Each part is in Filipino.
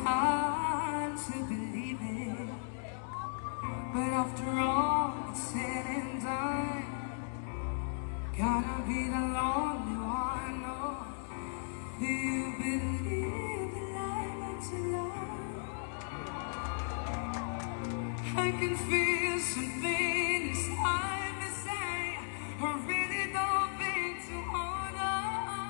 hard to believe it, but after all it's said and done, gotta be the lonely one. Oh, do you believe the life that you love? I can feel something inside me say, I really don't think too hard on.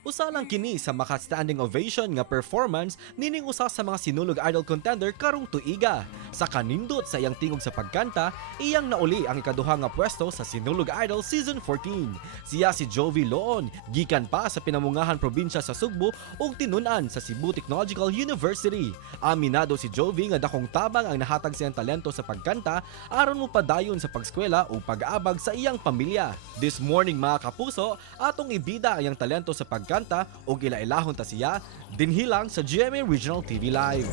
Usalang kini sa maka-standing ovation nga performance nining usa sa mga sinulog idol contender karong tuiga. Sa kanindot sa iyang tingog sa pagkanta, iyang nauli ang ikaduha nga pwesto sa Sinulog Idol Season 14. Siya si Jovi Loon, gikan pa sa pinamungahan probinsya sa Sugbo ug tinun-an sa Cebu Technological University. Aminado si Jovi nga dakong tabang ang nahatag siyang talento sa pagkanta aron mo padayon sa pagskwela o pag-aabag sa iyang pamilya. This morning mga kapuso, atong ibida ang iyang talento sa pagkanta ug ilailahon ta siya dinhilang sa GMA Regional TV Live.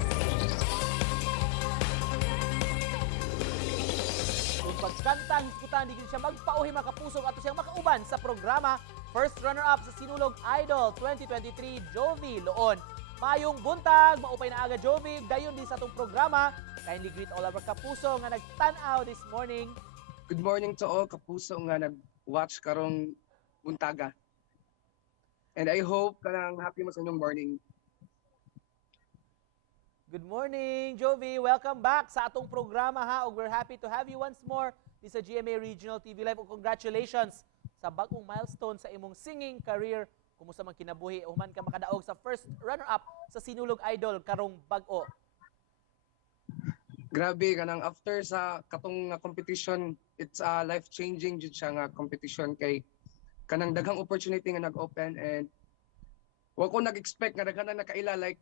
Pagkanta, hiskutan, di siya magpauhi mga kapuso ato siyang makauban sa programa First Runner-Up sa Sinulog Idol 2023, Jovi Loon. Mayong buntag, maupay na aga Jovi, dayon din sa atong programa. Kindly greet all our kapuso nga nagtanaw this morning. Good morning to all kapuso nga nag-watch karong buntaga. And I hope kanang happy mo sa inyong morning. Good morning, Jovi. Welcome back sa atong programa ha. We're happy to have you once more di sa GMA Regional TV Live. Congratulations sa bagong milestone sa imong singing career. Kumusta man kinabuhi, human ka makadaog sa first runner-up sa Sinulog Idol karong bag-o. Grabe kanang after sa katong competition, it's a life-changing jud siya nga competition kay kanang daghang opportunity nga nag-open and wa ko nag-expect nga daghan na nakaila like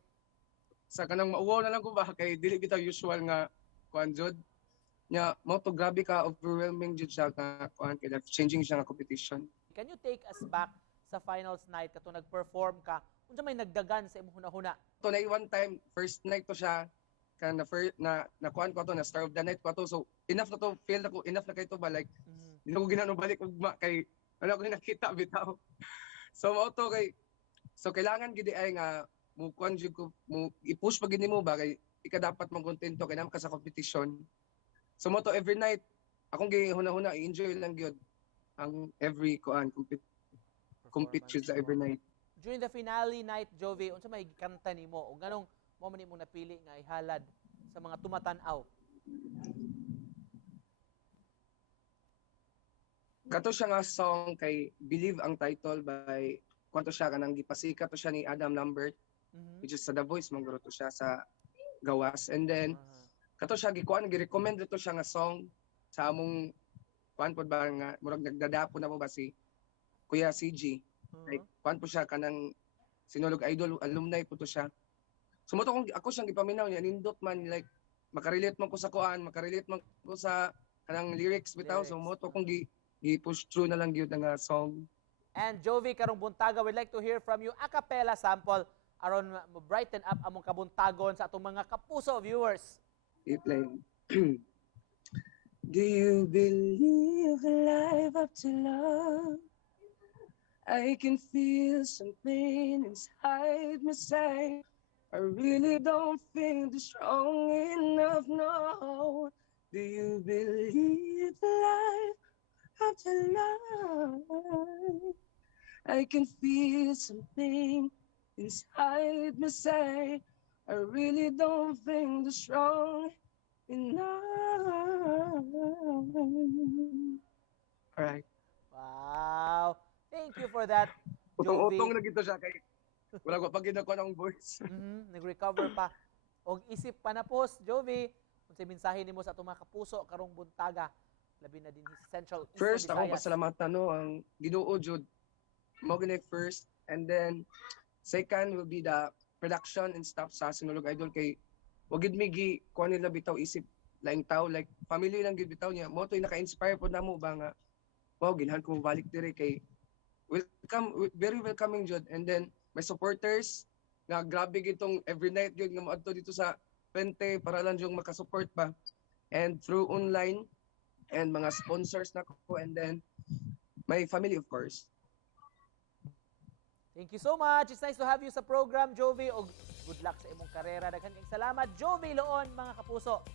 sa kanang mauwaw na lang ko ba kay dili bitaw usual nga kuan jud nya mo to grabe ka overwhelming jud siya ka kuan kay life-changing siya nga competition. Can you take us back sa finals night kato nag-perform ka? Unsa may nagdagan sa imong hunahuna? To na one time first night to siya kan na first na kuan ko to na star of the night ko to so enough na to feel na ko enough na kay to ba like hindi ko ginano balik ugma kay wala ko nakita bitaw. So mo to kay so kailangan gid ay nga mo kuan jud ko mo i-push pag mo ba kay ika dapat magkontento kay nam ka sa competition. So mo to every night akong gihuna-huna i-enjoy lang gyud ang every kuan compete jud sa every night. During the finale night, Jovi, unsa may kanta nimo o ganong mo man nimo napili nga ihalad sa mga tumatan-aw? Kato siya nga song kay Believe ang title by kwanto siya kanang gipasikat to siya ni Adam Lambert which is sa The Voice manguro to siya sa gawas and then kato siya gikuan gi-recommend to siya nga song sa among kuan pod ba nga murag nagdadapo na mo ba si Kuya CG like kuan po siya kanang Sinulog Idol alumni po to siya. So mo to kung ako siyang gipaminaw niya nindot man like makarelate man ko sa kuan makarelate man ko sa kanang lyrics bitaw so mo to kung gi-push through na lang gyud nga song. And Jovi, karong buntaga, we'd like to hear from you a cappella sample aron brighten up among kabuntagon sa atong mga kapuso viewers. I-play. Do you believe life up to love? I can feel something inside me say I really don't feel strong enough, no. Do you believe life up to love? I can feel something inside me say I really don't think strong enough. Alright. Wow. Thank you for that, Jovi. Utong-utong na gito siya kay wala ko pag ginako ng voice. Nag-recover pa. Og isip pa na post, Jovi. Unsay mensahe nimo sa atong mga kapuso karong buntaga? Labi na din sa Central Eastern First, ako Visayas. pasalamatan no ang Ginoo jud. Mo gani first and then second will be the production and stuff sa Sinulog Idol kay wag gid mi gi kuan nila bitaw isip laing tao like family lang gid bitaw niya. Mo to naka-inspire pod namo ba nga wow gilhan ko balik dire kay very welcoming jud and then my supporters nga grabe gitong every night gyud nga moadto dito sa 20 para lang yung makasupport ba and through online and mga sponsors na ko and then my family of course. Thank you so much. It's nice to have you sa program, Jovi. Og Good luck sa imong karera. Daghang kayong salamat, Jovi Loon, mga kapuso.